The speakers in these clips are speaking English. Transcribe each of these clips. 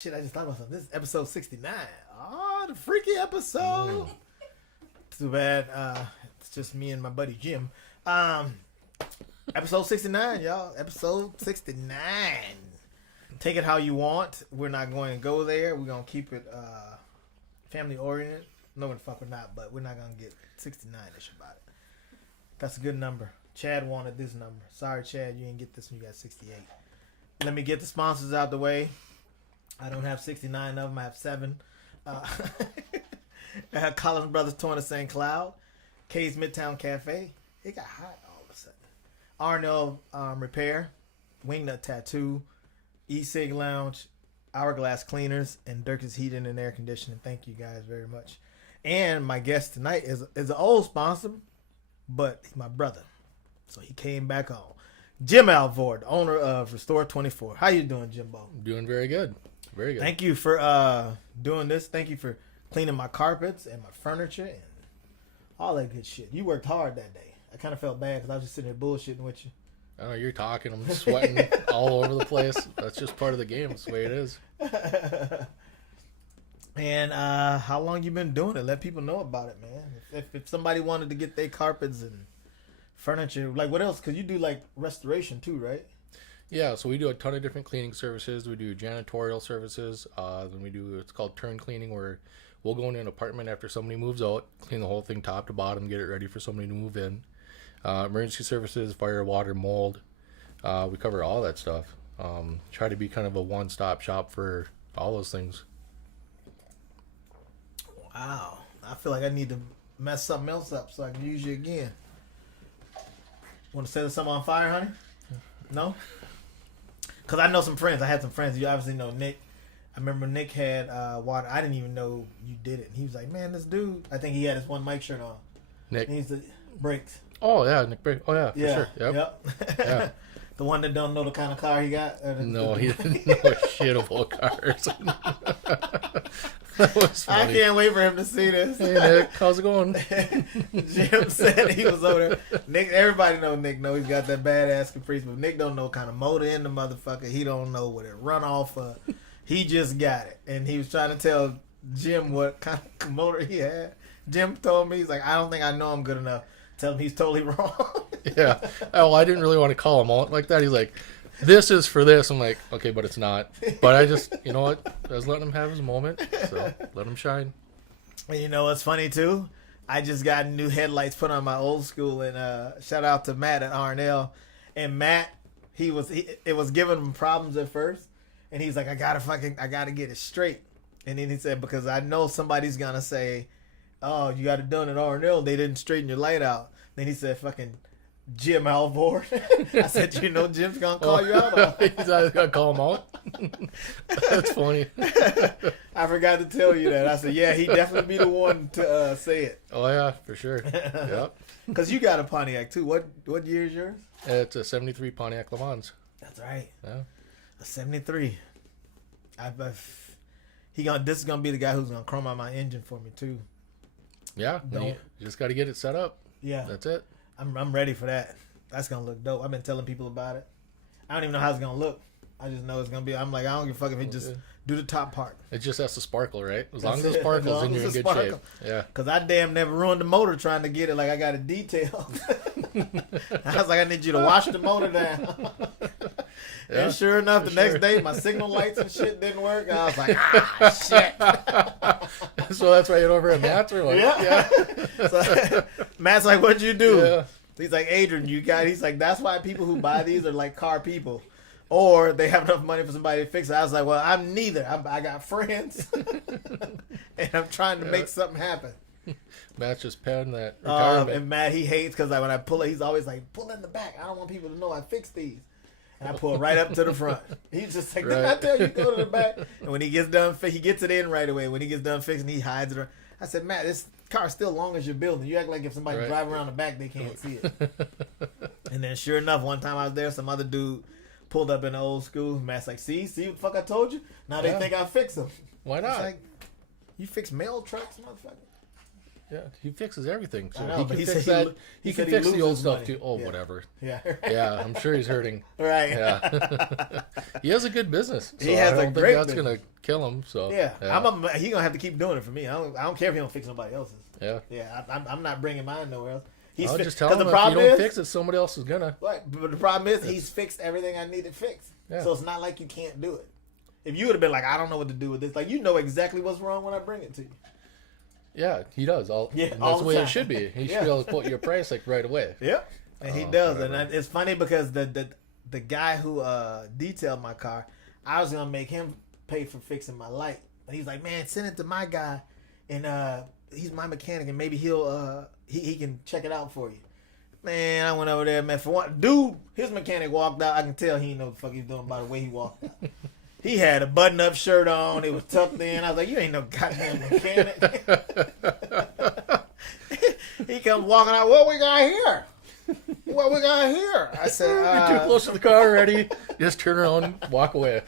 Shit, I just thought about something. This is episode 69. Oh, the freaky episode. Too bad. It's just me and my buddy Jim. Episode 69, y'all. Episode 69. Take it how you want. We're not going to go there. We're going to keep it family oriented. No, the fuck we're not, but we're not going to get 69-ish about it. That's a good number. Chad wanted this number. Sorry, Chad, you didn't get this one. You got 68. Let me get the sponsors out the way. I don't have 69 of them. I have 7. I have Collins Brothers Torn to St. Cloud. K's Midtown Cafe. It got hot all of a sudden. Arnell Repair. Wingnut Tattoo. E-Sig Lounge. Hourglass Cleaners. And Dirk's Heating and Air Conditioning. Thank you guys very much. And my guest tonight is an old sponsor, but he's my brother. So he came back on. Jim Alvord, owner of Restore 24. How you doing, Jimbo? Doing very good. Very good. Thank you for doing this. Thank you for cleaning my carpets and my furniture and all that good shit. You worked hard that day. I kind of felt bad because I was just sitting here bullshitting with you. I know you're talking. I'm sweating all over the place. That's just part of the game. That's the way it is. And how long you been doing it? Let people know about it, man. If somebody wanted to get their carpets and furniture, like what else? Because you do like restoration too, right? Yeah, so we do a ton of different cleaning services. We do janitorial services. Then we do, it's called turn cleaning, where we'll go into an apartment after somebody moves out, clean the whole thing top to bottom, get it ready for somebody to move in. Emergency services, fire, water, mold. We cover all that stuff. Try to be kind of a one-stop shop for all those things. Wow. I feel like I need to mess something else up so I can use you again. Want to set something on fire, honey? No? Because I know some friends. I had some friends. You obviously know Nick. I remember Nick had water. I didn't even know you did it. And he was like, man, this dude. I think he had his one mic shirt on. Nick. He needs the brakes. Oh, yeah. Nick Brake. Oh, yeah, for sure. Yep. Yeah. The one that don't know the kind of car he got? No, he didn't know shit about cars. That was funny. I can't wait for him to see this. Hey, Nick. How's it going? Jim said he was over there. Nick, everybody know Nick know he's got that badass Caprice, but Nick don't know what kind of motor in the motherfucker. He don't know what it run off of. He just got it. And he was trying to tell Jim what kind of motor he had. Jim told me, he's like, I don't think I know him good enough. Tell him he's totally wrong. Yeah. Oh, I didn't really want to call him out like that. He's like, this is for this. I'm like, okay, but it's not. But I just, you know what? I was letting him have his moment. So let him shine. And you know what's funny too? I just got new headlights put on my old school, and shout out to Matt at Arnell. And Matt, it was giving him problems at first, and he's like, I gotta get it straight. And then he said, because I know somebody's gonna say, oh, you got it done at Arnell, they didn't straighten your light out. Then he said, fucking Jim Alvord. I said, you know Jim's gonna call you out. He's gonna call him out. That's funny. I forgot to tell you that. I said, yeah, he definitely be the one to say it. Oh yeah, for sure. Yep. Because you got a Pontiac too. What year is yours? It's a '73 Pontiac Le Mans. That's right. Yeah. A '73. This is gonna be the guy who's gonna chrome out my engine for me too. Yeah. You just got to get it set up. Yeah. That's it. I'm ready for that. That's gonna look dope. I've been telling people about it. I don't even know how it's gonna look. I just know it's gonna be. I'm like, I don't give a fuck if it just do the top part. It just has to sparkle, right? As long as it sparkles, then you're in good shape. Yeah. Cause I damn never ruined the motor trying to get it like I got it detailed. I was like, I need you to wash the motor down. Yeah, and sure enough, the next day my signal lights and shit didn't work. I was like, ah, shit. So that's why you're over at Matt's or what? Yeah. So, Matt's like, what'd you do? Yeah. He's like, Adrian, he's like, that's why people who buy these are like car people. Or they have enough money for somebody to fix it. I was like, well, I'm neither. I got friends. And I'm trying to make something happen. Matt's just petting that retirement. And Matt, he hates because when I pull it, he's always like, pull in the back. I don't want people to know I fixed these. And I pull right up to the front. He's just like, didn't I tell you to go to the back? And when he gets done, he gets it in right away. When he gets done fixing, he hides it. I said, Matt, this car's still long as your building. You act like if somebody drive around the back, they can't see it. And then sure enough, one time I was there, some other dude pulled up in the old school. Matt's like, see what the fuck I told you? Now they think I fix them. Why not? It's like, you fix mail trucks, motherfucker? Yeah, he fixes everything. So I know, he but can he fix said that. he He can said fix the old loses stuff money. too. Oh, Yeah. whatever. Yeah. Yeah, I'm sure he's hurting. Right. Yeah. He has a good business. So He has I a don't great think that's business. gonna kill him. So Yeah. yeah. He gonna have to keep doing it for me. I don't care if he don't fix nobody else's. Yeah. Yeah. I'm not bringing mine nowhere else. I'll fi- just tell 'cause him the if you problem don't is, fix it, somebody else is gonna. right, but the problem is he's fixed everything I needed fixed. Yeah. So it's not like you can't do it. If you would have been like, I don't know what to do with this, like you know exactly what's wrong when I bring it to you. Yeah, he does. Yeah, And that's all the the way time. it should be. He should Yeah. be able to quote your price like right away. Yep. And he Oh, does. whatever. And it's funny because the guy who detailed my car, I was gonna make him pay for fixing my light. And he's like, man, send it to my guy, and he's my mechanic, and maybe he'll he can check it out for you. Man, I went over there, man. For one, dude, his mechanic walked out. I can tell he didn't know what the fuck he was doing by the way he walked out. He had a button-up shirt on. It was tucked in. I was like, you ain't no goddamn mechanic. He comes walking out. What we got here? What we got here? I said, You're too close to the car already. Just turn around and walk away.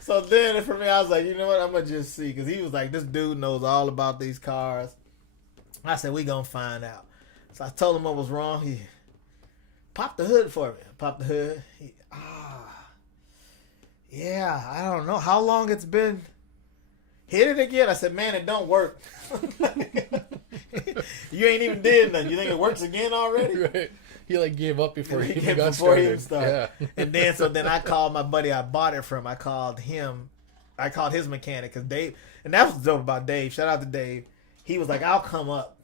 So then for me, I was like, you know what? I'm going to just see. Because he was like, this dude knows all about these cars. I said, we going to find out. So I told him what was wrong. He popped the hood for me. I popped the hood. Yeah, I don't know how long it's been. Hit it again. I said, man, it don't work. You ain't even did nothing. You think it works again already? Right. He like gave up before he even got Before he started. even started. Yeah. And then I called my buddy I bought it from. I called him. I called his mechanic because Dave, and that was dope about Dave. Shout out to Dave. He was like, I'll come up.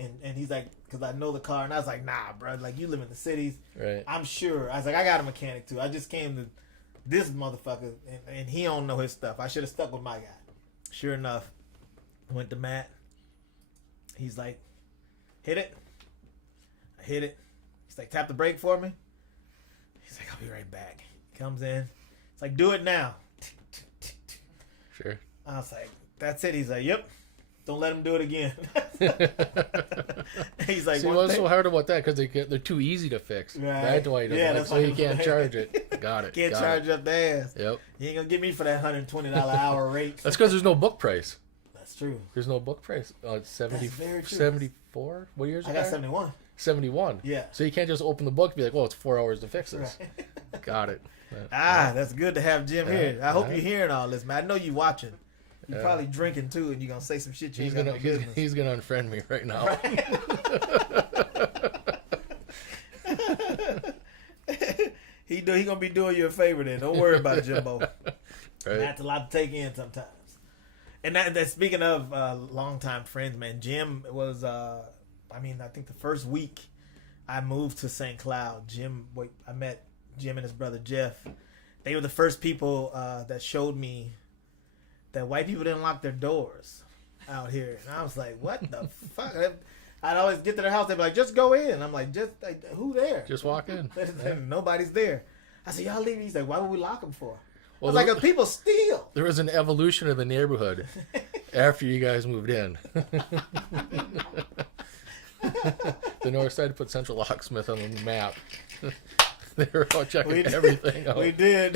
And he's like, because I know the car. And I was like, nah, bro. Like, you live in the cities. Right. I'm sure. I was like, I got a mechanic too. I just came to this motherfucker, and he don't know his stuff. I should have stuck with my guy. Sure enough, went to Matt. He's like, hit it. I hit it. He's like, tap the brake for me. He's like, I'll be right back. He comes in. It's like, do it now. Sure. I was like, that's it. He's like, yep. Don't let him do it again. He's like, See, one what's thing- so hard about that? Because they're too easy to fix. Right. That's why he doesn't Yeah, like, that's so why you he can't doesn't charge it. Got it. Can't got charge it. up the ass. Yep. You ain't gonna get me for that $120 hour rate. That's because there's no book price. That's true. There's no book price. It's 70, That's very true. 74? What years I ago? got 71. 71. Yeah. So you can't just open the book and be like, oh, it's 4 hours to fix this. Right. Got it. That's good to have Jim here. I hope Yeah. you're hearing all this, man. I know you watching. You're Yeah. probably drinking too, and you're gonna say some shit you He's ain't gonna got no business. he's gonna unfriend me right now. He gonna be doing you a favor then. Don't worry about it, Jimbo. Right. That's a lot to take in sometimes. And that speaking of longtime friends, man, Jim was. I think the first week I moved to St. Cloud, I met Jim and his brother Jeff. They were the first people that showed me that white people didn't lock their doors out here, and I was like, "What the fuck?" I'd always get to their house. They'd be like, "Just go in." I'm like, who there?" Just walk in. Yeah. Nobody's there. I said, "Y'all leave." He's like, "Why would we lock them for?" Well, I was like, "'Cause people steal." There was an evolution of the neighborhood after you guys moved in. The north side put Central Locksmith on the map. They were all checking everything out. We did.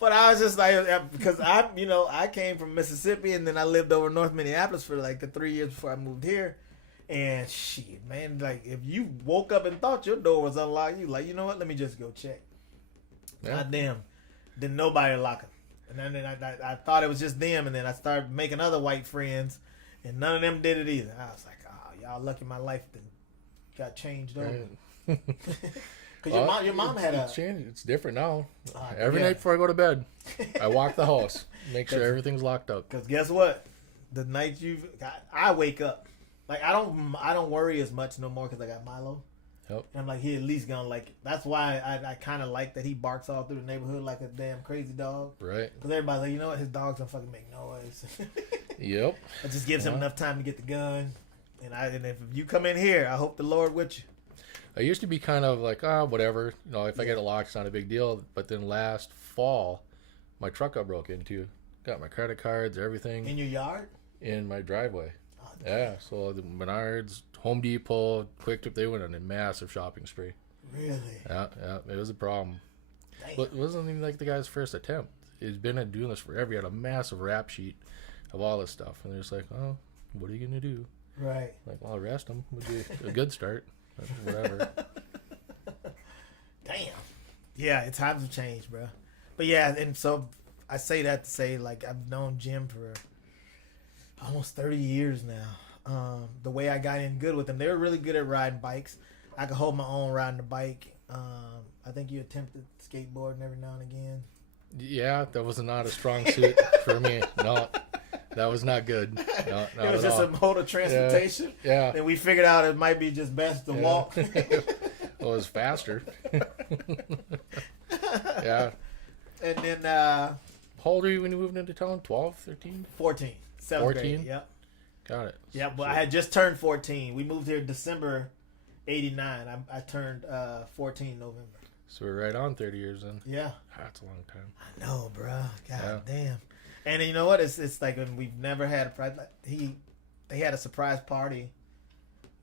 But I was just like, because I came from Mississippi, and then I lived over North Minneapolis for like the 3 years before I moved here. And shit, man, like if you woke up and thought your door was unlocked, you like, you know what? Let me just go check. Yeah. Goddamn, didn't nobody lock them. And then I thought it was just them, and then I started making other white friends, and none of them did it either. I was like, oh, y'all lucky my life got changed over. Right. Because your mom had it's changed. It's different now. Every yeah. night before I go to bed, I walk the house, make sure everything's locked up. Because guess what? The night I wake up, like I don't worry as much no more because I got Milo. Yep. And I'm like, he at least gonna like. That's why I kind of like that he barks all through the neighborhood like a damn crazy dog. Right. Because everybody's like, you know what? His dog's gonna fucking make noise. Yep. It just gives him enough time to get the gun. And if you come in here, I hope the Lord with you. I used to be kind of like, whatever. You know, if I get it locked, it's not a big deal. But then last fall, my truck got broke into. Got my credit cards, everything. In your yard? In my driveway. Oh, Yeah. So the Menards, Home Depot, Quick Trip, they went on a massive shopping spree. Really? Yeah. It was a problem. Damn. But it wasn't even like the guy's first attempt. He's been doing this forever. He had a massive rap sheet of all this stuff. And they're just like, oh, what are you gonna do? Right. Like, well, arrest him would be a good start. Whatever. Damn. Yeah, times have changed, bro. But yeah, and so I say that to say, like, I've known Jim for almost 30 years now. The way I got in good with them, they were really good at riding bikes. I could hold my own riding a bike. I think you attempted skateboarding every now and again. Yeah, that was not a strong suit for me. No, that was not good. No, not It was at just all. a mode of transportation. Yeah. And we figured out it might be just best to walk. It was faster. Yeah. And then How old were you when you moved into town? 12, 13? 14. 7th 14? grade. Yep. Got it. Yeah, but I had just turned 14. We moved here December 89. I turned 14 in November. So we're right on 30 years then. Yeah. That's a long time. I know, bro. God Yeah. damn. And you know what? It's like when we've never had a surprise. They had a surprise party.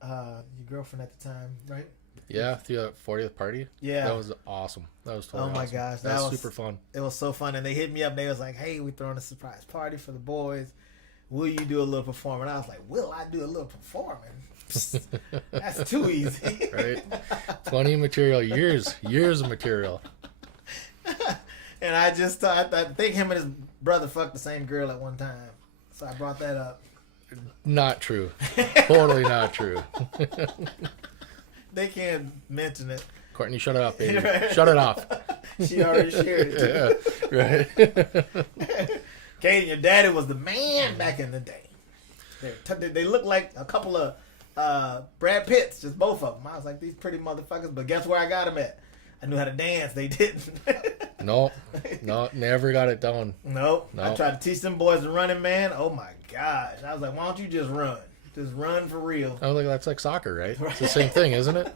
Your girlfriend at the time, right? Yeah, the 40th party. Yeah. That was awesome. That was totally Oh my awesome. gosh, that was super fun. It was so fun, and they hit me up. They was like, "Hey, we throwing a surprise party for the boys. Will you do a little performing?" I was like, "Will I do a little performing? That's too easy." Right? Plenty of material. Years of material. And I just thought, I think him and his brother fucked the same girl at one time, so I brought that up. Not true. Totally not true. They can't mention it. Courtney, shut it up, baby. Shut it off. She already shared it too. Yeah, right. Katie, your daddy was the man back in the day. They look like a couple of Brad Pitts, just both of them. I was like, these pretty motherfuckers, but guess where I got them at? I knew how to dance. They didn't. No, never got it down. Nope. No. I tried to teach them boys to running, man. Oh my gosh. I was like, why don't you just run? Just run for real. I was like, that's like soccer, right? It's the same thing, isn't it?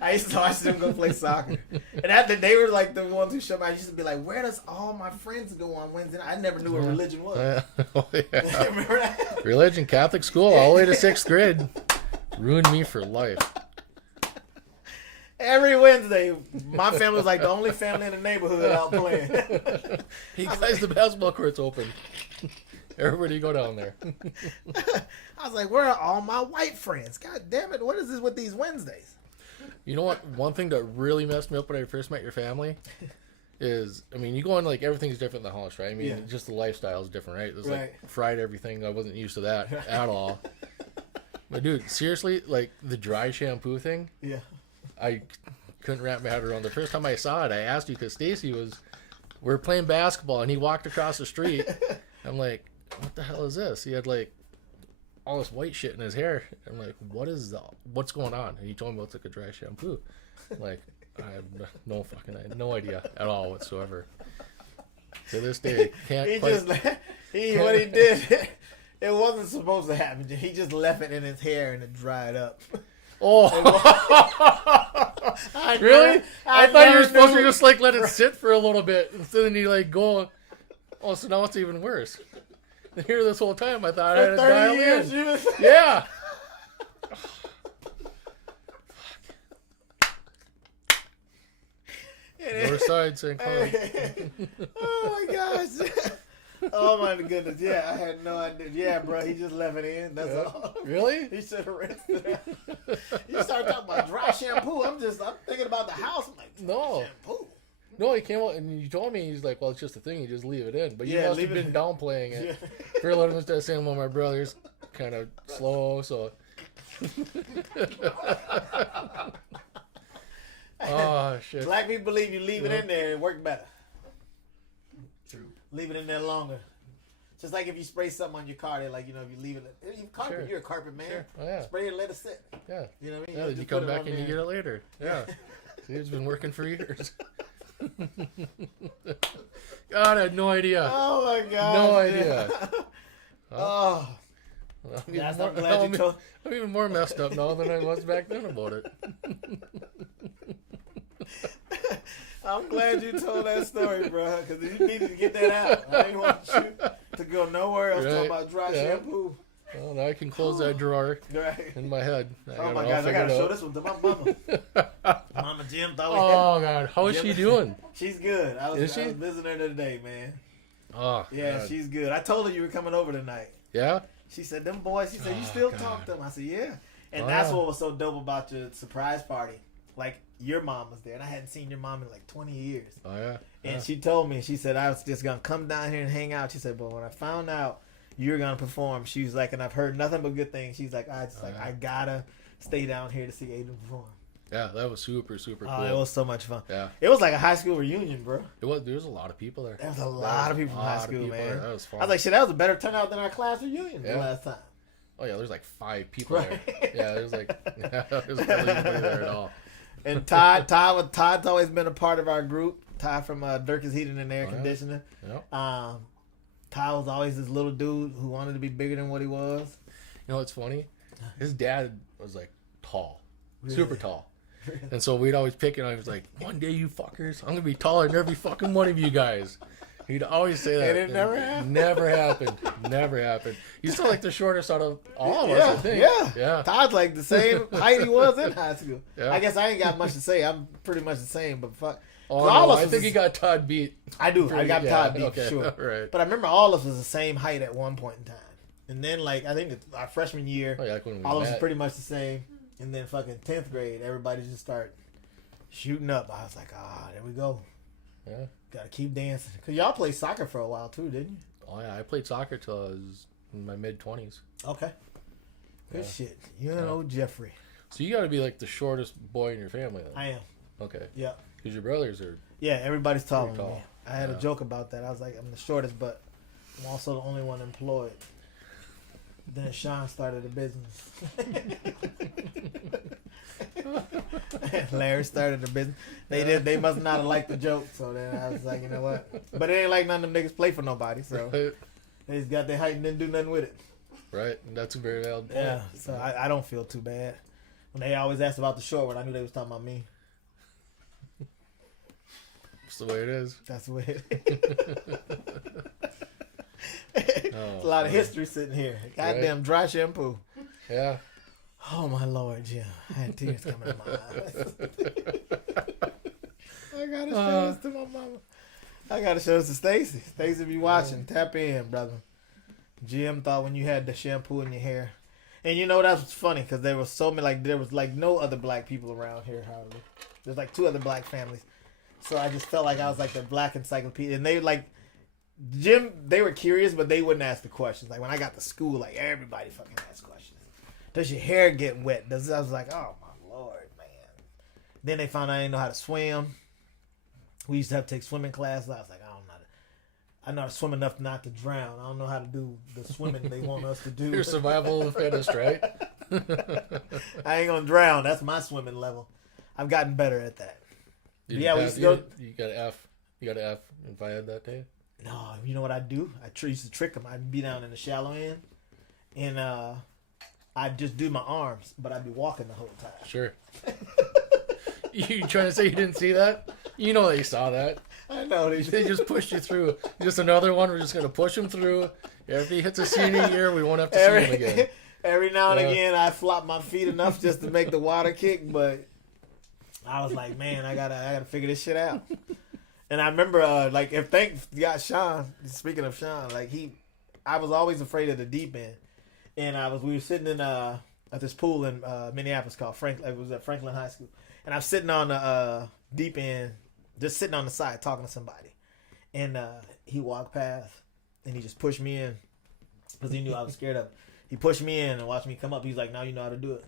I used to watch them go play soccer. And after they were like the ones who showed me, I used to be like, where does all my friends go on Wednesday night? I never knew what religion was. Oh, yeah. Remember that? Religion, Catholic school, all the way to 6th grade. Ruined me for life. Every Wednesday, my family was like the only family in the neighborhood out playing. Hey guys, the basketball court's open. Everybody go down there. I was like, where are all my white friends? God damn it, what is this with these Wednesdays? You know what? One thing that really messed me up when I first met your family is, I mean, you go on, like, everything's different in the house, right? I mean, Yeah. just the lifestyle is different, right? It's Right. like fried everything. I wasn't used to that at all. But, dude, seriously, like, the dry shampoo thing, Yeah. I couldn't wrap my head around. The first time I saw it, I asked you because Stacy we were playing basketball, and he walked across the street. I'm like, what the hell is this? He had, like, all this white shit in his hair. I'm like, what's going on? And he told me it's like a dry shampoo. Like, I have I had no idea at all whatsoever. To this day, What he did, it wasn't supposed to happen. He just left it in his hair and it dried up. Oh, really? I thought you were supposed to just like let it sit for a little bit, and then you like go. Oh, so now it's even worse. Here, this whole time I thought I had to dial in. Yeah. North side, St. Cloud. Oh my gosh. Oh my goodness. Yeah, I had no idea. Yeah, bro, he just left it in. That's all. Really? He should have rinsed it. You start talking about dry shampoo. I'm thinking about the house. I'm like, No. shampoo. No, he came out and you told me, he's like, well, it's just a thing. You just leave it in. But you Yeah, must have leave it been in. downplaying it. Yeah. For a little instead of saying, well, my brother's kind of slow, so. Oh, shit. Black people believe you leave it in there, it works better. True. Leave it in there longer. Just like if you spray something on your car, they're like, if you leave it, Sure. you're a carpet man. Sure. Oh, yeah. Spray it and let it sit. Yeah. You know what I mean? Yeah, Just you put come it back on and you there. get it later. Yeah. See, it's been working for years. God, I had no idea. Oh my god. No idea. Oh. I'm, I'm glad you told. I'm even more messed up now than I was back then about it. I'm glad you told that story, bro, because you needed to get that out. I didn't want you to go nowhere else talking about dry shampoo. Well, now I can close that drawer Right. in my head. Oh my gosh, I gotta show this one to my mama. Mama Jim thought we had. Oh God, how is she doing? She's good. I was Is she? visiting her today, man. Oh, Yeah, God. she's good. I told her you were coming over tonight. Yeah? She said, them boys, she said, you still talk to them? I said, yeah. And Oh, that's yeah. what was so dope about your surprise party. Like, your mom was there, and I hadn't seen your mom in like 20 years. Oh, yeah. And she told me, she said, I was just going to come down here and hang out. She said, but when I found out you were going to perform, she was like, and I've heard nothing but good things. She's like, I got to stay down here to see Aiden perform. Yeah, that was super, super cool. Oh, it was so much fun. Yeah. It was like a high school reunion, bro. There was a lot of people there. There was a lot of people from high school, man. That was fun. I was like, shit, that was a better turnout than our class reunion the last time. Oh, yeah, there's like 5 people Right. there. Yeah, there's like, there's barely anybody there at all. And Todd's always been a part of our group. Todd from Dirk's Heating and Air Conditioning. Yep. Todd was always this little dude who wanted to be bigger than what he was. You know what's funny? His dad was like tall, Really? super tall. And so we'd always pick it on. He was like, one day, you fuckers, I'm going to be taller than every fucking one of you guys. He'd always say that. And it never happened. Never happened. Never happened. He's still like the shortest out of all of us, I think. Yeah. Todd's like the same height he was in high school. Yeah. I guess I ain't got much to say. I'm pretty much the same, but fuck. Oh, all no, of us I think was- he got Todd beat. I do. I got Todd beat okay, for sure. All right. But I remember all of us was the same height at one point in time. And then, like, I think our freshman year, Oh, yeah, like when we all of us met. was pretty much the same. And then fucking 10th grade, everybody just start shooting up. I was like, there we go. Yeah. Gotta keep dancing. Because y'all played soccer for a while, too, didn't you? Oh, yeah, I played soccer till I was in my mid-20s. Okay. Good Yeah. shit. You and old Jeffrey. So you got to be like the shortest boy in your family then. I am. Okay. Yeah. Because your brothers are... Yeah, everybody's taller Pretty than tall. me. I had a Yeah. joke about that. I was like, I'm the shortest, but I'm also the only one employed. Then Sean started a business. Larry started a business. They must not have liked the joke, so then I was like, you know what? But it ain't like none of them niggas play for nobody, so they just got their height and didn't do nothing with it. Right. And that's a very valid point. Yeah, so I don't feel too bad. When they always asked about the short one, I knew they was talking about me. That's the way it is. That's the way it is. Oh, A lot of funny. history sitting here. Goddamn dry shampoo. Yeah. Oh my lord, Jim. I had tears coming to my eyes. I gotta show this to my mama. I gotta show this to Stacy. Stacy, if you watching, tap in, brother. Jim thought when you had the shampoo in your hair. And you know that's funny because there was so many, like there was like no other black people around here, hardly. There's like 2 other black families. So I just felt like I was like the black encyclopedia. And they like Jim, they were curious, but they wouldn't ask the questions. Like when I got to school, like everybody fucking asked questions. Does your hair get wet? I was like, oh my lord, man. Then they found out I didn't know how to swim. We used to have to take swimming classes. I was like, I know how to swim enough not to drown. I don't know how to do the swimming they want us to do. You're survival of the fittest, right? I ain't gonna drown. That's my swimming level. I've gotten better at that. Did Yeah, you we pass- used to go. You got an F. You got an F in FIAD that day? No, you know what I do? I used to trick them. I'd be down in the shallow end, and I'd just do my arms, but I'd be walking the whole time. Sure. You trying to say you didn't see that? You know they saw that. I know They just pushed you through. Just another one. We're just going to push him through. If he hits a senior year, we won't have to see him again. Every now and Yeah. again, I flop my feet enough just to make the water kick, but I was like, man, I gotta figure this shit out. And I remember, like, if thank God Sean. Speaking of Sean, like I was always afraid of the deep end, and we were sitting in at this pool in Minneapolis called Franklin. It was at Franklin High School, and I was sitting on the deep end, just sitting on the side talking to somebody, and he walked past, and he just pushed me in because he knew I was scared of it. He pushed me in and watched me come up. He's like, now you know how to do it.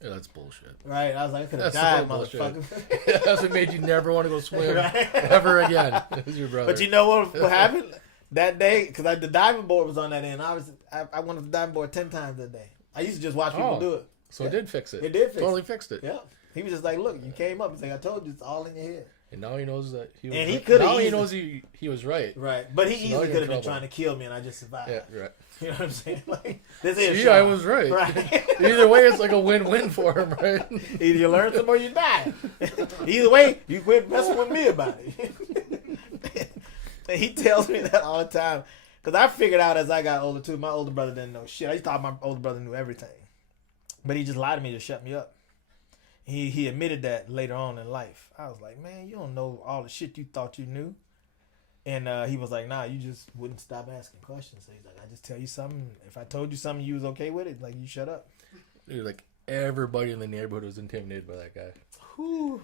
Yeah, that's bullshit. Right? I was like, I could have That's died, so bullshit. motherfucker. That's what made you never want to go swim Right? ever again. It was your brother. But you know what happened that day? Because the diving board was on that end. I went to the diving board 10 times that day. I used to just watch people do it. So it did fix it. It did fix Totally it. fixed it. Yeah. He was just like, look, you came up. He's like, I told you, it's all in your head. And now he knows that he was And he right. coulda Now he easily- knows he was right. Right. But he So now easily you're could in have been trouble. trying to kill me, and I just survived. Yeah, you're right. You know what I'm saying? Like, this is See, Sean. I was right. Right. Either way, it's like a win-win for him, right? Either you learn something or you die. Either way, you quit messing with me about it. And he tells me that all the time. Because I figured out as I got older, too, my older brother didn't know shit. I used to thought my older brother knew everything. But he just lied to me to shut me up. He admitted that later on in life. I was like, man, you don't know all the shit you thought you knew. And he was like, nah, you just wouldn't stop asking questions. So he's like, I just tell you something. If I told you something, you was okay with it. Like, you shut up. Dude, like, everybody in the neighborhood was intimidated by that guy. Whew.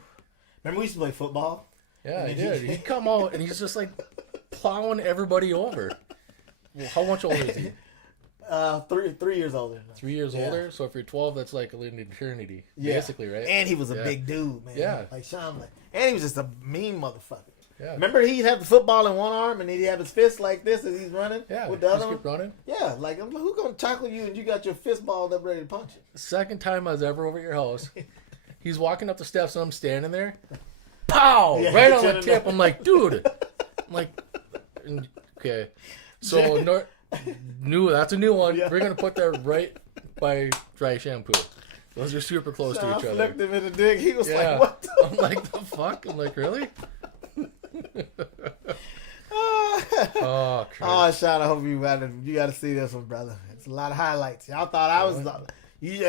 Remember we used to play football? Yeah, he did. He'd come out and he's just like plowing everybody over. Well, how much older is he? 3 years older. 3 years Yeah. older? So if you're 12, that's like an eternity. Yeah. Basically, right? And he was a big dude, man. Yeah. Like Sean, and he was just a mean motherfucker. Yeah. Remember he'd have the football in one arm and he'd have his fist like this as he's running? Yeah, with the other just one? keep running. Yeah, like, who gonna tackle you and you got your fist balled up ready to punch it? Second time I was ever over at your house, he's walking up the steps and I'm standing there. Pow! Yeah, Right on the tip. I'm like, dude. I'm like, okay. So, that's a new one. Yeah. We're going to put that right by dry shampoo. Those are super close to each I other. flipped him in the dig. He was Yeah. like, what the I'm like, the fuck? I'm like, really? Oh, Chris. Oh, Sean, I hope you got to see this one, brother. It's a lot of highlights. Y'all thought I was...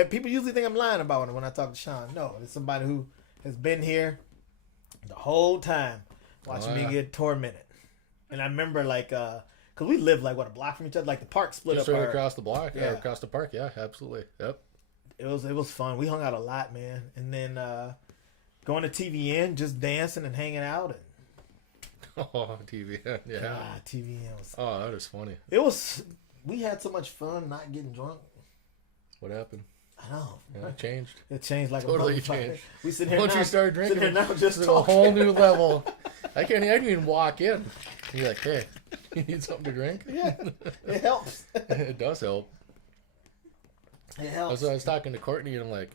people usually think I'm lying about it when I talk to Sean. No, it's somebody who has been here the whole time watching me get tormented. And I remember, like, because we lived, like, what, a block from each other? Like, the park split Just up. right our- across the block. Yeah, Yeah. across the park. Yeah, absolutely. Yep. It was fun. We hung out a lot, man. And then going to TVN, just dancing and hanging out. And Oh, TV. Yeah. God, TVN was... Oh, that is funny. It was... We had so much fun not getting drunk. What happened? I know. Yeah, it changed. It changed like Totally a motherfucker. changed. We sit here Once now, you start drinking, sit here now just it's like a talking. whole new level. I didn't even walk in. You're like, hey, you need something to drink? Yeah, it helps. It does help. It helps. So I was talking to Courtney, and I'm like,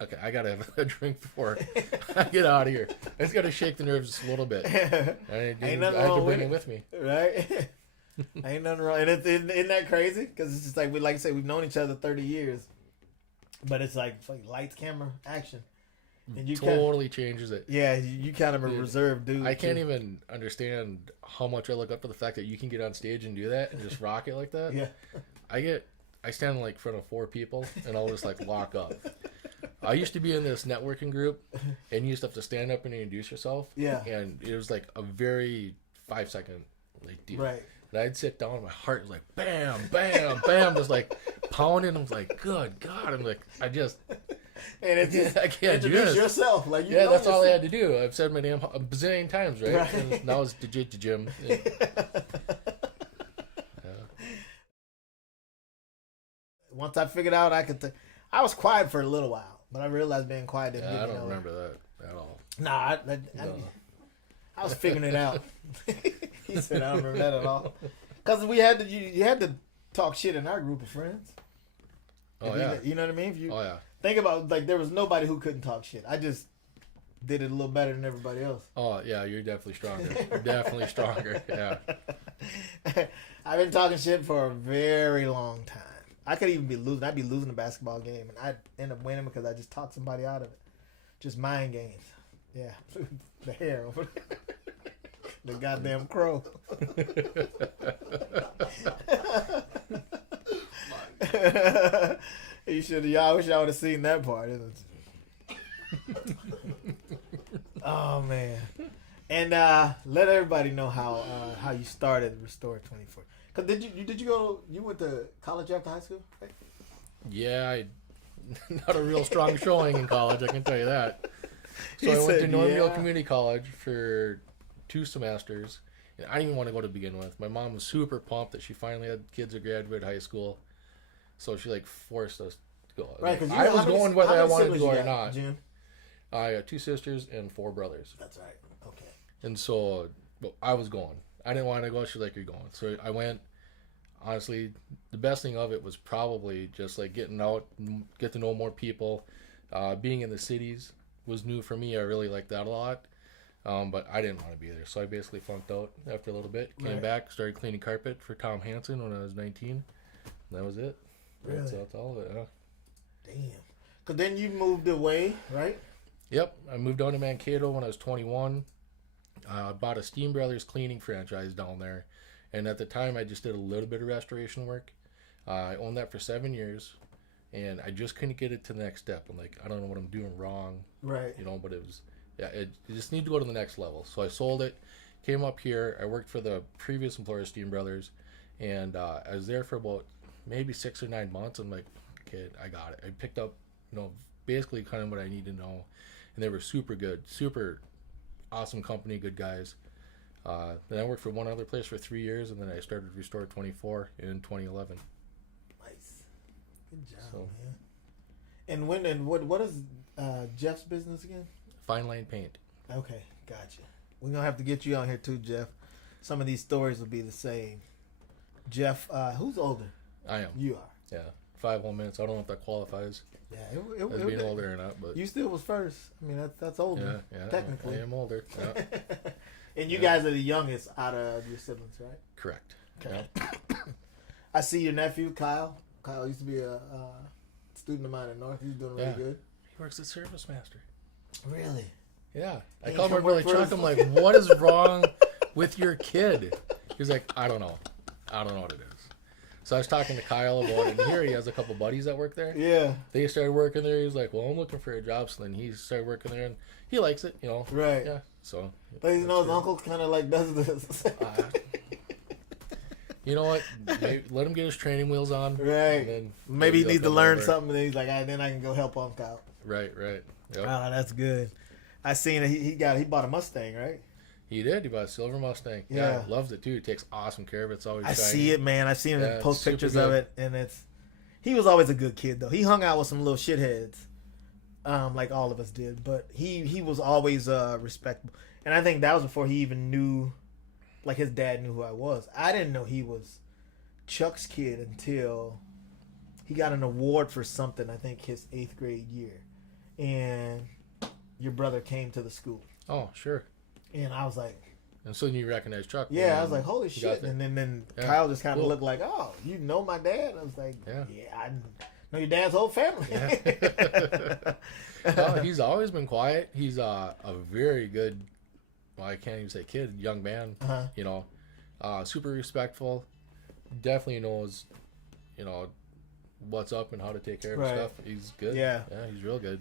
okay, I gotta have a drink before I get out of here. I just gotta shake the nerves just a little bit. I Ain't had nothing to wrong bring with it with me. Right? Ain't nothing wrong. And isn't that crazy? Because it's just like, like I said, we've known each other 30 years. But it's like lights, camera, action. And you Totally changes it. Yeah, you kind of a reserved dude. I can't even understand how much I look up to the fact that you can get on stage and do that and just rock it like that. Yeah. I stand like in front of 4 people and I'll just like lock up. I used to be in this networking group and you used to have to stand up and introduce yourself. Yeah. And it was like a very 5-second like deal. Right. And I'd sit down and my heart was like bam, bam, bam, just like pounding. I'm like, good God. I'm like, And it's just I can't do introduce this. yourself. Like, you Yeah, know that's all I yourself. had to do. I've said my name a bazillion times, right? Right. And now it's the gym. Yeah. Once I figured out I could... I was quiet for a little while, but I realized being quiet didn't Yeah, get I me don't nowhere. remember that at all. Nah, No. I was figuring it out. He said, I don't remember that at all. Because we had to... You had to talk shit in our group of friends. Oh, If yeah. You know what I mean? If you Oh, yeah. think about, like, there was nobody who couldn't talk shit. I just did it a little better than everybody else. Oh, yeah, you're definitely stronger. You're definitely stronger. Yeah. I've been talking shit for a very long time. I could even be losing. I'd be losing a basketball game, and I'd end up winning because I just talked somebody out of it. Just mind games. Yeah. The hair over there. The goddamn crow. You should. Y'all wish y'all would have seen that part. Oh man. And let everybody know how you started Restore 24. Cause did you went to college after high school? Right? Yeah, not a real strong showing in college, I can tell you that. So He I went to said, Northville yeah. Community College for 2 semesters. And I didn't even want to go to begin with. My mom was super pumped that she finally had kids who graduated high school. So she like forced us to go. Right. Cause I was going whether I wanted to go or not. June? I got 2 sisters and 4 brothers. That's right. Okay. And so well, I was going. I didn't want to go. She's like, you're going. So I went. Honestly, the best thing of it was probably just like getting out, get to know more people. Being in the cities was new for me. I really liked that a lot. But I didn't want to be there. So I basically flunked out after a little bit. Came back, started cleaning carpet for Tom Hansen when I was 19. And that was it. Really? That's all of it. Yeah. Damn. Cause then you moved away, right? Yep. I moved down to Mankato when I was 21. Bought a Steam Brothers cleaning franchise down there. And at the time, I just did a little bit of restoration work. I owned that for 7 years. And I just couldn't get it to the next step. I'm like, I don't know what I'm doing wrong. Right. You know, but it was, yeah, you just need to go to the next level. So I sold it, Came up here. I worked for the previous employer, Steam Brothers, and I was there for about maybe 6 or 9 months. I'm like, okay, I got it. I picked up, basically kind of what I need to know, and they were super good, super awesome company, good guys. Then I worked for one other place for 3 years, and then I started Restore 24 in 2011. Nice, good job, man. And what is Jeff's business again? Fine Line Paint. Okay, gotcha. We're gonna have to get you on here too, Jeff. Some of these stories will be the same. Jeff, who's older? I am. You are. Yeah, 5 whole minutes. I don't know if that qualifies Yeah, as being older or not, but you still was first. I mean, that's older. Yeah, technically. I am older. Yeah. And you guys are the youngest out of your siblings, right? Correct. Okay. Yeah. I see your nephew, Kyle. Kyle used to be a student of mine at North. He's doing really good. He works at Service Master. Really? Yeah. I He called my come brother work for Chuck. us. I'm like, what is wrong with your kid? He's like, I don't know. I don't know what it is. So I was talking to Kyle about it, and here he has a couple buddies that work there. Yeah. They started working there. He's like, well, I'm looking for a job. So then he started working there, and he likes it, Right. Yeah. So. But his uncle kind of like does this. You know what? Maybe let him get his training wheels on. Right. And then Maybe he he'll needs to come learn over. something, and then he's like, then I can go help on Kyle. Right. Yep. Oh, that's good. I seen it. He bought a Mustang, right? He did. He bought a silver Mustang. Yeah. Loves it too. He takes awesome care of it. It's always I shiny. see it, man. I've seen him Yeah, post super pictures good. of it, and he was always a good kid though. He hung out with some little shitheads, like all of us did, but he was always respectable. And I think that was before he even knew, like his dad knew who I was. I didn't know he was Chuck's kid until he got an award for something. I think his 8th grade year, and your brother came to the school, Oh, sure. and I was like. And so you recognize Chuck. Yeah, I was like, holy you got shit. the- And then Yeah, Kyle just kind of cool. looked like, oh, you know my dad? I was like, Yeah. I know your dad's whole family. Yeah. No, he's always been quiet. He's a very good, well, I can't even say kid, young man. Uh-huh. Super respectful. Definitely knows, what's up and how to take care of Right. stuff. He's good. Yeah. Yeah, he's real good.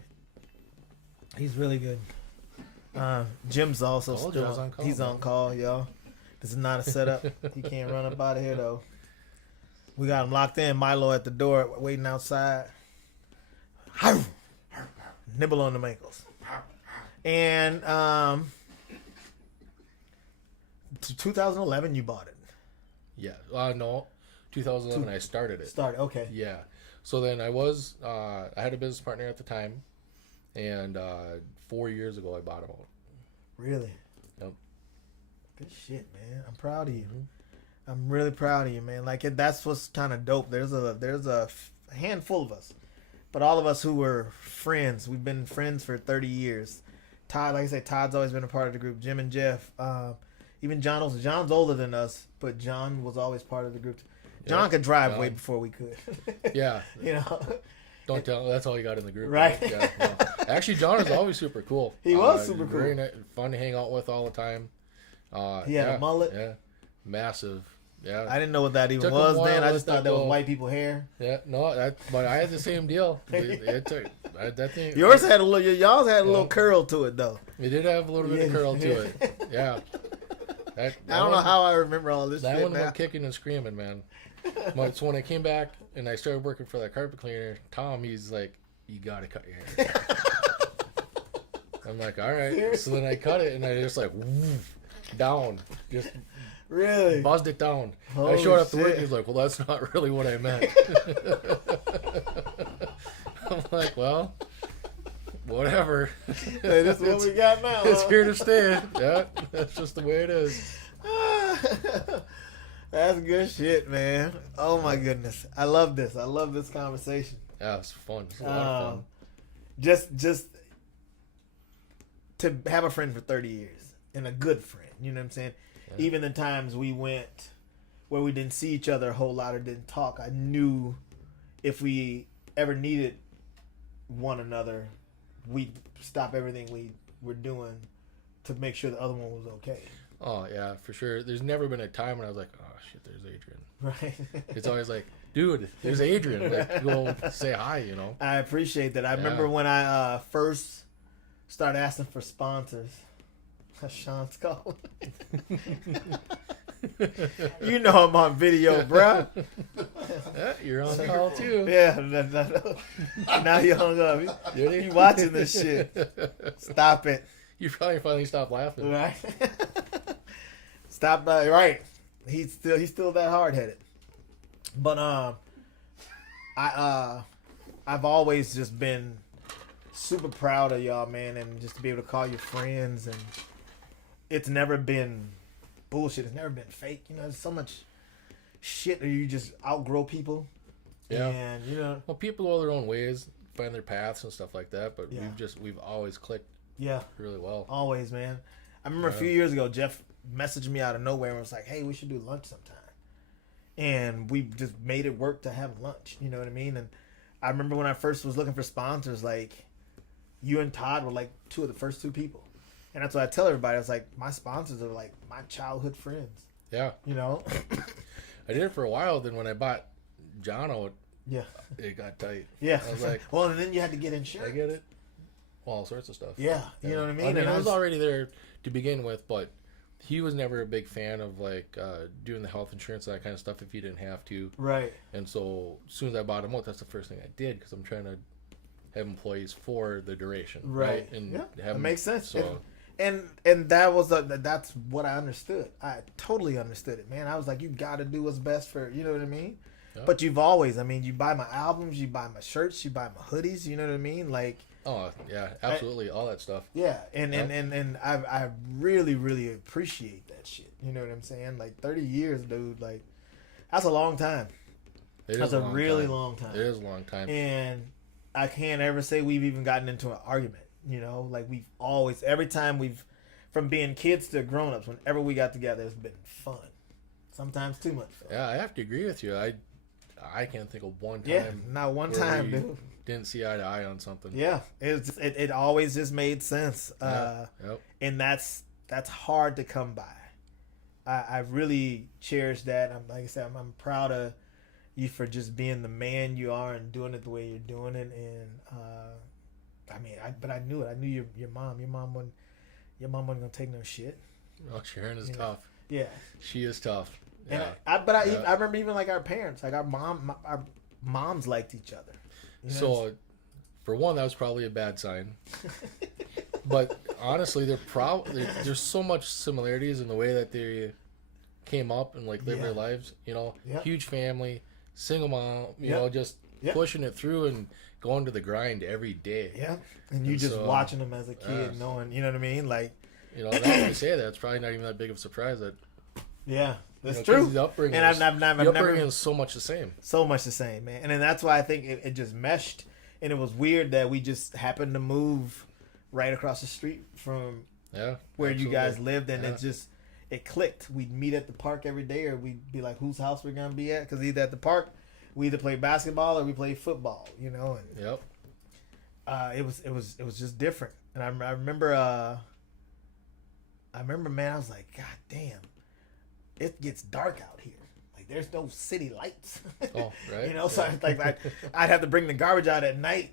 He's really good. Jim's also Told you I was on call, he's man. on call, y'all. This is not a setup. He can't run up out of here, though. We got him locked in. Milo at the door waiting outside. Nibble on the ankles. And 2011, you bought it. Yeah. No. 2011, I started it. Okay. Yeah. So then I had a business partner at the time, and 4 years ago I bought him out. Really? Yep. Good shit, man. I'm proud of you. I'm really proud of you, man. Like that's what's kind of dope. There's a handful of us, but all of us who were friends, we've been friends for 30 years. Todd, like I said, Todd's always been a part of the group. Jim and Jeff, even John's older than us, but John was always part of the group. John could drive way before we could. Yeah. Don't tell. That's all you got in the group, Right. Yeah. No. Actually, John is always super cool. He was super cool. Very fun to hang out with all the time. He had a mullet. Yeah. Massive. Yeah. I didn't know what that even Took him was a while then. I to just let thought that that was go. white people hair. Yeah. No. But I had the same deal. It took that thing. Yours had a little. Y'all's had a little Yeah. curl to it though. It did have a little bit of curl to it. Yeah. I don't know how I remember all this That shit one now. went kicking and screaming, man. So when I came back and I started working for that carpet cleaner, Tom, he's like, "You gotta cut your hair." I'm like, "All right." Seriously? So then I cut it and I just like woof, down, just Really? buzzed it down. I Holy showed up to work. shit. He's like, "Well, that's not really what I meant." I'm like, "Well, whatever. Hey, this is what we got now. It's huh? here to stay." Yeah, that's just the way it is. That's good shit, man. Oh my goodness, I love this. I love this conversation. Yeah, it's fun. It's a lot of fun. Just to have a friend for 30 years and a good friend. You know what I'm saying? Yeah. Even the times we went where we didn't see each other a whole lot or didn't talk, I knew if we ever needed one another, we'd stop everything we were doing to make sure the other one was okay. Oh yeah, for sure. There's never been a time when I was like, "Oh shit, there's Adrian." Right. It's always like, "Dude, there's Adrian." Like, go say hi, I appreciate that. I remember when I first started asking for sponsors. Sean's calling. You know I'm on video, bro. Yeah, you're on call too. Yeah, now you hung up. You watching this shit. Stop it. You probably finally stopped laughing. Right. Stop that. Right. He's still that hard headed. But I've always just been super proud of y'all, man, and just to be able to call you friends, and it's never been bullshit. It's never been fake. You know, there's so much shit that you just outgrow people. Yeah. And you know, well, people go their own ways, find their paths and stuff like that. But Yeah. we've always clicked. Yeah. Really well. Always, man. I remember a few years ago, Jeff messaged me out of nowhere and was like, "Hey, we should do lunch sometime." And we just made it work to have lunch. You know what I mean? And I remember when I first was looking for sponsors, like you and Todd were like two of the first two people. And that's what I tell everybody. I was like, my sponsors are like my childhood friends. Yeah. You know? I did it for a while. Then when I bought John out, Yeah. it got tight. Yeah. I was like, well, and then you had to get insurance. I get it. All sorts of stuff. Yeah. You know what I mean? I And was already there to begin with, but he was never a big fan of like doing the health insurance, that kind of stuff, if he didn't have to. Right. And so as soon as I bought him out, that's the first thing I did, because I'm trying to have employees for the duration. Right. And yeah. have That makes sense. So, and that was that's what I understood. I totally understood it, man. I was like, you got to do what's best for, you know what I mean? Yeah. But you've always, I mean, you buy my albums, you buy my shirts, you buy my hoodies, you know what I mean? Like, oh yeah, absolutely, all that stuff. Yeah, and I really, really appreciate that shit. You know what I'm saying? Like 30 years, dude. Like, that's a long time. That's a really long time. It is a long time. And I can't ever say we've even gotten into an argument. You know, like we've always, every time from being kids to grown-ups, whenever we got together, it's been fun. Sometimes too much fun. Yeah, I have to agree with you. I can't think of one time. Yeah, not one time, dude. Didn't see eye to eye on something. Yeah, it always just made sense. Yep. And that's hard to come by. I really cherish that. I'm, like I said, I'm proud of you for just being the man you are and doing it the way you're doing it. And I mean, but I knew it. I knew your mom. Your mom wasn't gonna take no shit. Oh, Sharon is tough. Yeah, she is tough. Yeah. And I remember even like our parents, like our moms liked each other. You know? So, for one, that was probably a bad sign. But honestly, there's so much similarities in the way that they came up and like lived their lives. You know, huge family, single mom. You know, just pushing it through and going to the grind every day. Yeah, and you just watching them as a kid, knowing, you know what I mean, like. You know, now that you say that, it's probably not even that big of a surprise that. Yeah, that's true. The upbringing, is so much the same. So much the same, man. And then that's why I think it just meshed. And it was weird that we just happened to move right across the street from where you guys lived. And it clicked. We'd meet at the park every day, or we'd be like, whose house we're going to be at? Because either at the park, we either play basketball or we play football, you know? And it was just different. And I remember, man, I was like, God damn. It gets dark out here. Like, there's no city lights. Oh, right. You know, so I'd have to bring the garbage out at night,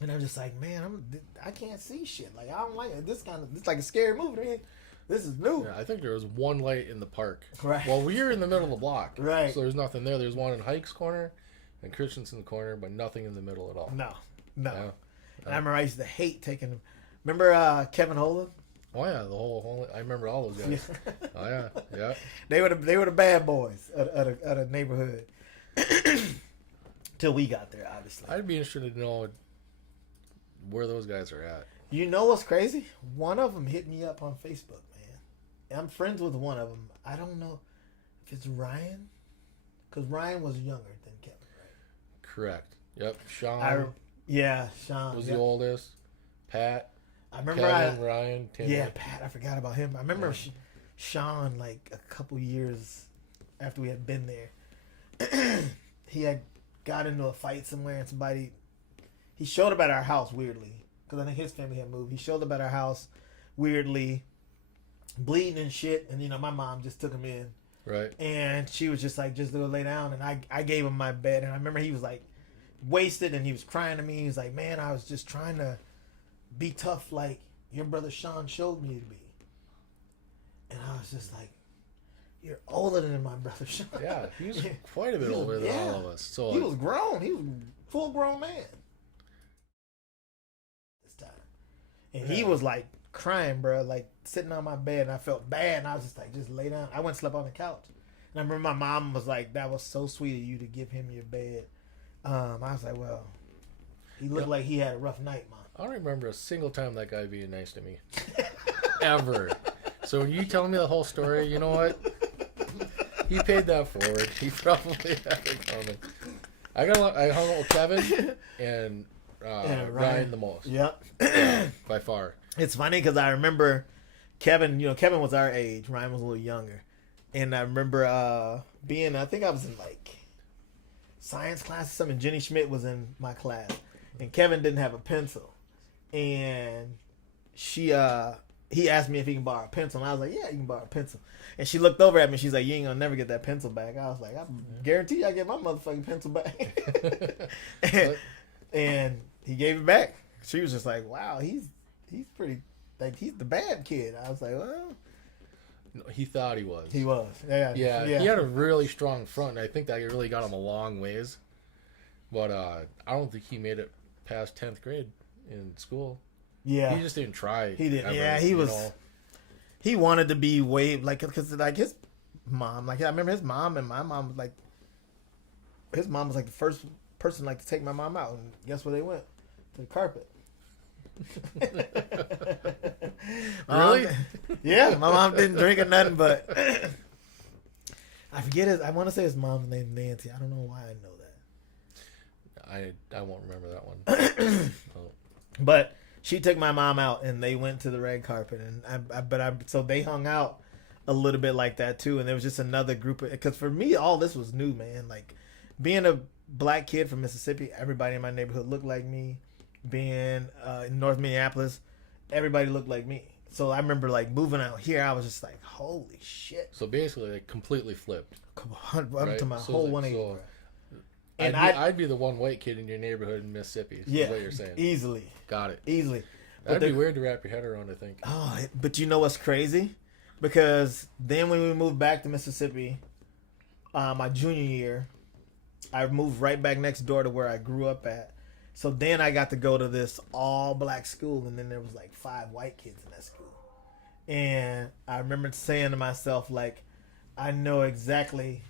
and I'm just like, man, I can't see shit. Like, I don't like it. It's like a scary movie. Man. This is new. Yeah, I think there was one light in the park. Right. Well, we were in the middle of the block. Right. So there's nothing there. There's one in Hike's corner and Christensen's corner, but nothing in the middle at all. No. Yeah. And I remember I used to hate taking them. Remember Kevin Hola? Oh yeah, the whole I remember all those guys. Oh yeah. They were the bad boys of the neighborhood. Till we got there, obviously. I'd be interested to know where those guys are at. You know what's crazy? One of them hit me up on Facebook, man. And I'm friends with one of them. I don't know if it's Ryan, because Ryan was younger than Kevin, right? Correct. Yep. Sean. Sean was the oldest. Pat. I remember Kevin, Ryan, Tim. Yeah, Pat. I forgot about him. I remember Sean, like a couple years after we had been there, he had got into a fight somewhere, and he showed up at our house weirdly, because I think his family had moved. He showed up at our house weirdly, bleeding and shit, and my mom just took him in. Right. And she was just like, just go lay down, and I gave him my bed, and I remember he was like wasted, and he was crying to me. He was like, man, I was just trying to be tough like your brother Sean showed me to be. And I was just like, you're older than my brother Sean. Yeah, he was quite a bit older than all of us. So he was grown. He was a full grown man. This time. And he was like crying, bro, like sitting on my bed, and I felt bad, and I was just like, just lay down. I went and slept on the couch. And I remember my mom was like, that was so sweet of you to give him your bed. I was like, well, he looked like he had a rough night, Mom. I don't remember a single time that guy being nice to me. Ever. So when you telling me the whole story, you know what? He paid that forward. He probably had it coming. I hung out with Kevin and Ryan the most. Yep. By far. It's funny because I remember Kevin, Kevin was our age. Ryan was a little younger. And I remember I think I was in like science class or something. Jenny Schmidt was in my class. And Kevin didn't have a pencil. And he asked me if he can borrow a pencil. And I was like, yeah, you can borrow a pencil. And she looked over at me. She's like, you ain't gonna never get that pencil back. I was like, I guarantee you I get my motherfucking pencil back. and he gave it back. She was just like, wow, he's pretty, like, he's the bad kid. I was like, well. No, he thought he was. He was. Yeah. He had a really strong front. And I think that really got him a long ways. But I don't think he made it past 10th grade in school. Yeah. He just didn't try. He didn't. Yeah, he was. He wanted to be way, like, because, like, his mom, like, I remember his mom and my mom was, like, his mom was, like, the first person, like, to take my mom out. And guess where they went? To the carpet. Really? Yeah, my mom didn't drink or nothing, but I forget I want to say his mom's name Nancy. I don't know why I know that. I won't remember that one. Oh. But she took my mom out and they went to the red carpet, and so they hung out a little bit like that too. And there was just another group of, because for me all this was new, man. Like being a black kid from Mississippi, everybody in my neighborhood looked like me. Being in North Minneapolis, everybody looked like me. So I remember like moving out here, I was just like, holy shit. So basically, like completely flipped. Right? To my whole 180. And I'd be the one white kid in your neighborhood in Mississippi. Is what you're saying. Easily. Got it. Easily. That'd be weird to wrap your head around, I think. Oh, but you know what's crazy? Because then when we moved back to Mississippi, my junior year, I moved right back next door to where I grew up at. So then I got to go to this all black school, and then there was like 5 white kids in that school. And I remember saying to myself, like, I know exactly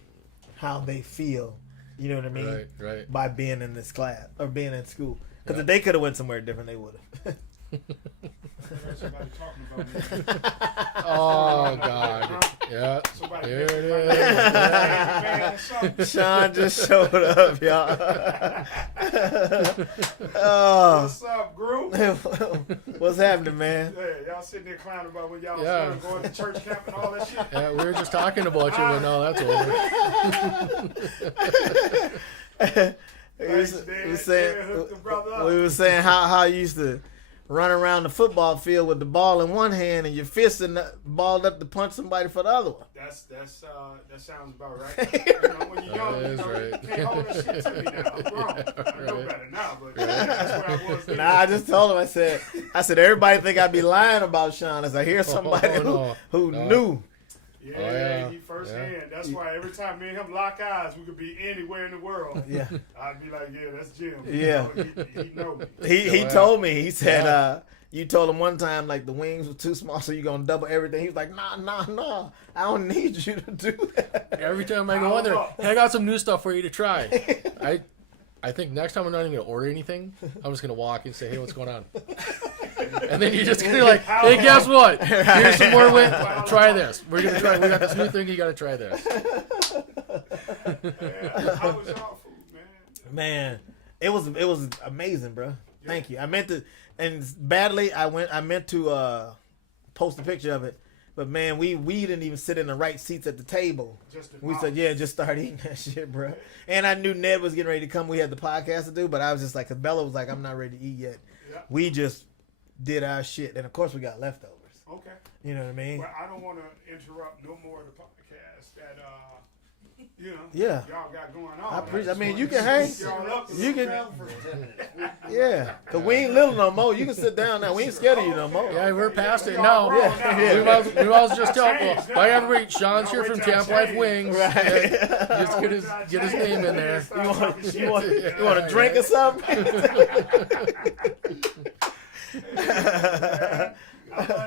how they feel. You know what I mean? Right. By being in this class or being in school. Because if they could have went somewhere different, they would have. Somebody talking about me. Oh God! Yeah, Somebody there it is. Sean just showed up, y'all. Oh. What's up, group? What's happening, man? Hey, y'all sitting there clowning about when y'all was going to church camp and all that shit. Yeah, we were just talking about you, but no, that's over. We were saying how you used to run around the football field with the ball in one hand and your fist balled up to punch somebody for the other one. That sounds about right. You know, when you're young, you can't hold that shit to me now. I'm grown. I know better now, but that's where I was then. Nah, I just told him. I said everybody think I'd be lying about Sean as I hear somebody who knew. Yeah, he firsthand. That's why every time me and him lock eyes, we could be anywhere in the world. Yeah, I'd be like, yeah, that's Jim. Yeah, he know me. He told me. He said, you told him one time like the wings were too small, so you gonna double everything. He was like, nah. I don't need you to do that. Every time I go in there, hey, I got some new stuff for you to try. I think next time I'm not even gonna order anything. I'm just gonna walk and say, hey, what's going on? And then you're just gonna be like, hey, guess what? Here's some more wind. Try this. We got this new thing. You gotta try this. How was y'all food, man? Man, it was amazing, bro. Thank you. I meant to, and badly I meant to post a picture of it, but man, we didn't even sit in the right seats at the table. We said, just start eating that shit, bro. And I knew Ned was getting ready to come. We had the podcast to do, but I was just like, cause Bella was like, I'm not ready to eat yet. Yeah. We just did our shit, and of course we got leftovers. Okay. You know what I mean? Well, I don't want to interrupt no more of the podcast. That you know, Yeah. y'all got going on. I mean, you can hang. Y'all up to You can. For 10 minutes. Yeah, cause we ain't little no more. You can sit down now. We ain't scared of you no more. Yeah, we're past it Y'all now. grown Yeah. now. We was just tell Changed now. I gotta wait. Sean's Y'all here from wait till I Tampa Life change. Wings. Right. Just get his name in there. You want a drink or something?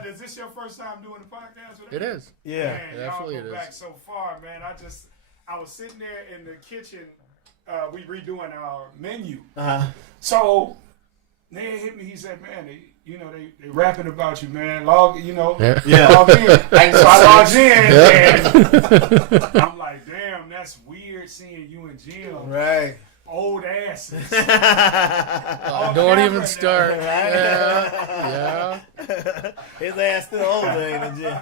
Is this your first time doing the podcast with It me? is. Yeah. Man, It y'all absolutely go it is. back so far, man. I was sitting there in the kitchen. We redoing our menu. So Ned hit me. He said, "Man, they rapping about you, man. Log in. Log in." So I logged in, and I'm like, "Damn, that's weird seeing you and Jim, Right. old asses." Don't even camera start. now. Yeah. His ass still older in the gym.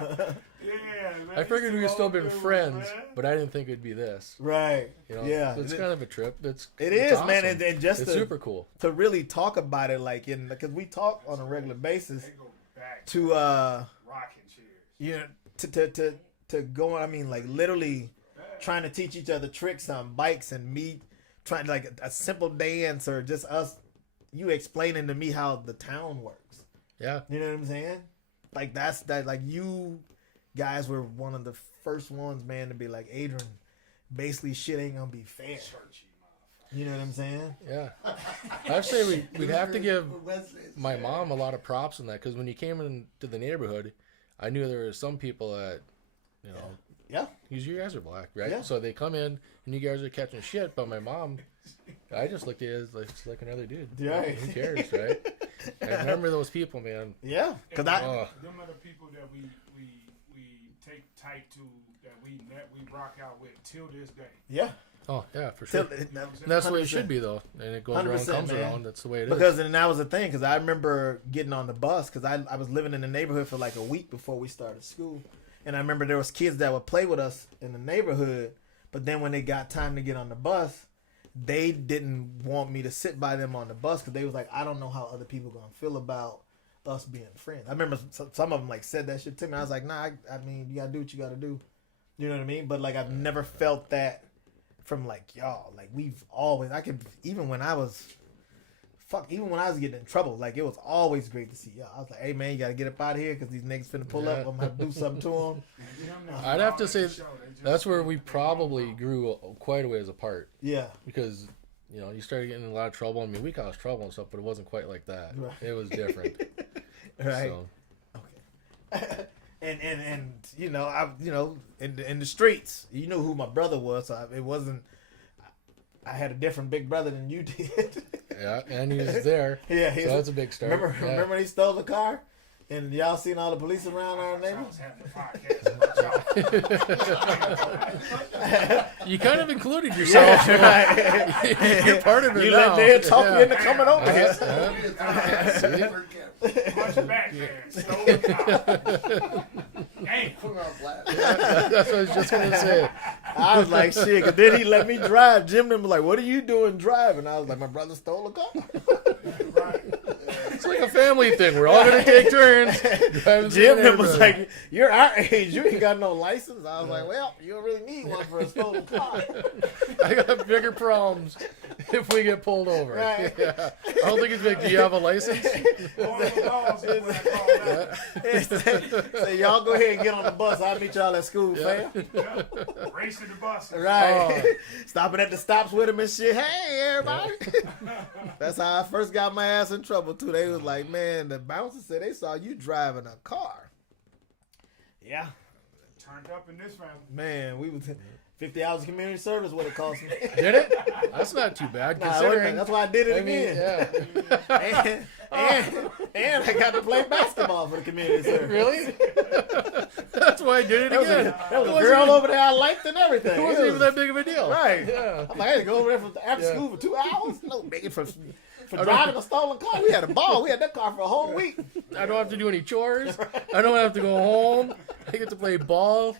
Yeah, man. I figured we'd still been Dude, friends, man. but I didn't think it'd be this. Right. You know, Yeah. it's kind of a trip. It It's is, awesome. man, and just it's to, super cool. to really talk about it, like because we talk on a regular basis They go back to rocking chairs. you know to go on. I mean, like literally trying to teach each other tricks on bikes and me trying like a simple dance or just us you explaining to me how the town works. Yeah. You know what I'm saying? Like like you guys were one of the first ones, man, to be like, Adrian, basically shit ain't gonna be fair. You know what I'm saying? Yeah. I'd say we'd have to give my mom a lot of props in that, because when you came into the neighborhood, I knew there were some people that, you know, Yeah. because you guys are black, right? Yeah. So they come in and you guys are catching shit, but my mom, I just looked at it as like another dude. Right. Who cares, right? I remember those people, man. Yeah. Cause And I them are the people that we take tight to, that we rock out with till this day. yeah. Oh, yeah, for sure. Till- And that's the way it 100%. should be, though. And it goes around, 100%, comes man. around. That's the way it is. Because and that was the thing, because I remember getting on the bus, because I was living in the neighborhood for like a week before we started school, and I remember there was kids that would play with us in the neighborhood, but then when they got time to get on the bus, they didn't want me to sit by them on the bus because they was like, I don't know how other people gonna feel about us being friends. I remember some of them like said that shit to me. I was like, nah, I mean, you gotta do what you gotta do. You know what I mean? But like I've never felt that from like y'all. Like we've always, even when I was getting in trouble, like it was always great to see y'all. I was like, hey man, you gotta get up out of here because these niggas finna pull up. I'm gonna have to do something to them. I'd have to say that's where we probably grew quite a ways apart. Yeah. Because, you know, you started getting in a lot of trouble. I mean, we caused trouble and stuff, but it wasn't quite like that. Right. It was different. Right. So, Okay. and you know, in the streets, you knew who my brother was. So it wasn't. I had a different big brother than you did. yeah, and he was there. Yeah, So that's a big start. Remember when he stole the car, and y'all seen all the police around our neighborhood? You kind of included yourself. You're part of it You now. let Dad talk you into coming over here. That's what I was just going to say. I was like, shit, because then he let me drive. Jim and was like, what are you doing driving? I was like, my brother stole a car. It's like a family thing. We're all going to take turns. Jim and was like, you're our age. You ain't got no license. I was like, well, you don't really need one for a stolen car. I got bigger problems if we get pulled over. Right. Yeah. I don't think it's big. Do you have a license? Say, y'all go ahead and get on the bus. I'll meet y'all at school, fam. Race to the bus. Right. Stopping at the stops with him and shit. Hey, everybody. That's how I first got my ass in trouble, too. They was like, man, the bouncer said they saw you driving a car. Yeah. Turned up in this family. Man, we was 50 hours of community service, what it cost me. Did it? That's not too bad, Nah, considering. that's why I did it I mean, again. yeah. And I got to play basketball for the community service. Really? That's why I did it There was again. a girl over there I liked and everything. It wasn't even that big of a deal. Right. Yeah. I'm like, I had to go over there after school for 2 hours? No, nigga, for driving a stolen car. We had a ball. We had that car for a whole week. I don't have to do any chores. I don't have to go home. I get to play ball.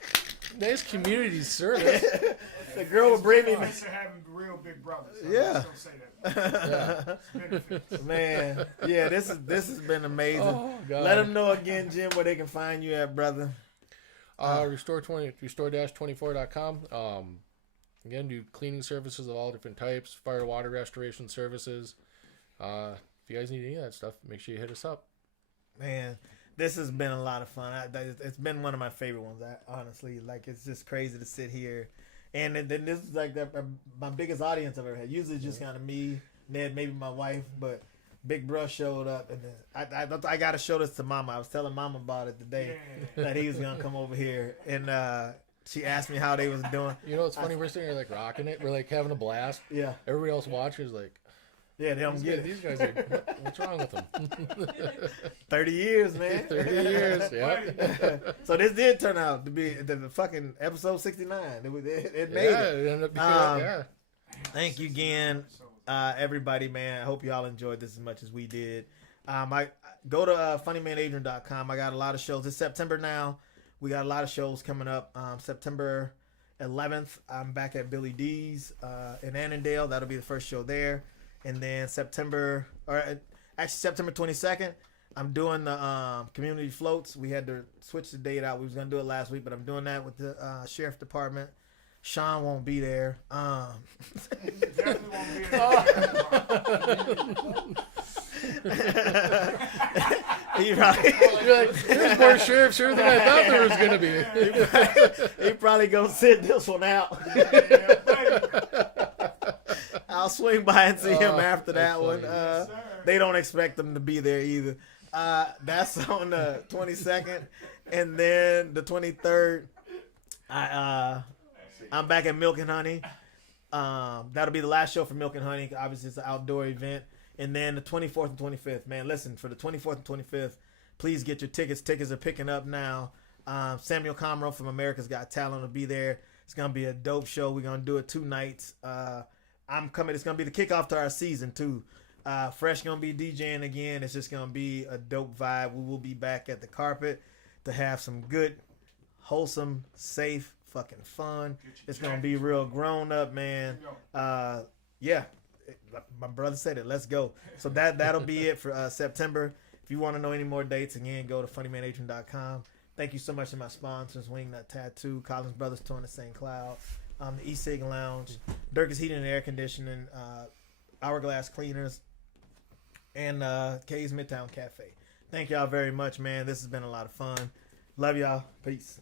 Nice community service. The girl would bring me. Thanks for having real big brothers. Yeah. Don't say that. Yeah. Man, yeah, this has been amazing. Oh, God. Let them know again, Jim, where they can find you at, brother. Restore-24.com. Again, do cleaning services of all different types, fire, water restoration services. If you guys need any of that stuff, make sure you hit us up. Man, this has been a lot of fun. It's been one of my favorite ones. Honestly, like it's just crazy to sit here, and then this is like my biggest audience I've ever had. Usually, just kind of me, Ned, maybe my wife, but Big Bro showed up, and then I got to show this to Mama. I was telling Mama about it today that he was gonna come over here, and she asked me how they was doing. You know, it's funny. We're sitting here like rocking it. We're like having a blast. Yeah. Everybody else watching is like, yeah, they don't get it. These guys are, what's wrong with them? 30 years, man. 30 years, yeah. So this did turn out to be the fucking episode 69. It made it. It ended up being, yeah. Thank you again, everybody, man. I hope y'all enjoyed this as much as we did. I go to funnymanadrian.com. I got a lot of shows. It's September now. We got a lot of shows coming up. September 11th, I'm back at Billy D's in Annandale. That'll be the first show there. And then September 22nd, I'm doing the community floats. We had to switch the date out. We was going to do it last week, but I'm doing that with the sheriff department. Sean won't be there. Definitely won't be there. He probably, You're like, there's more sheriffs here than I thought there was going to be. he probably going to sit this one out. I'll swing by and see him after that one. They don't expect them to be there either. That's on the 22nd. And then the 23rd, I'm back at Milk and Honey. That'll be the last show for Milk and Honey. Obviously, it's an outdoor event. And then the 24th and 25th. Man, listen, for the 24th and 25th, please get your tickets. Tickets are picking up now. Samuel Comro from America's Got Talent will be there. It's going to be a dope show. We're going to do it 2 nights. I'm coming. It's going to be the kickoff to our season, too. Fresh going to be DJing again. It's just going to be a dope vibe. We will be back at the carpet to have some good, wholesome, safe, fucking fun. It's going to be real grown up, man. Yeah. My brother said it. Let's go. So that'll be it for September. If you want to know any more dates, again, go to funnymanadrian.com. Thank you so much to my sponsors, Wingnut Tattoo, Collins Brothers Torn to St. Cloud, the E-Sig Lounge, Dirk's Heating and Air Conditioning, Hourglass Cleaners, and K's Midtown Cafe. Thank y'all very much, man. This has been a lot of fun. Love y'all. Peace.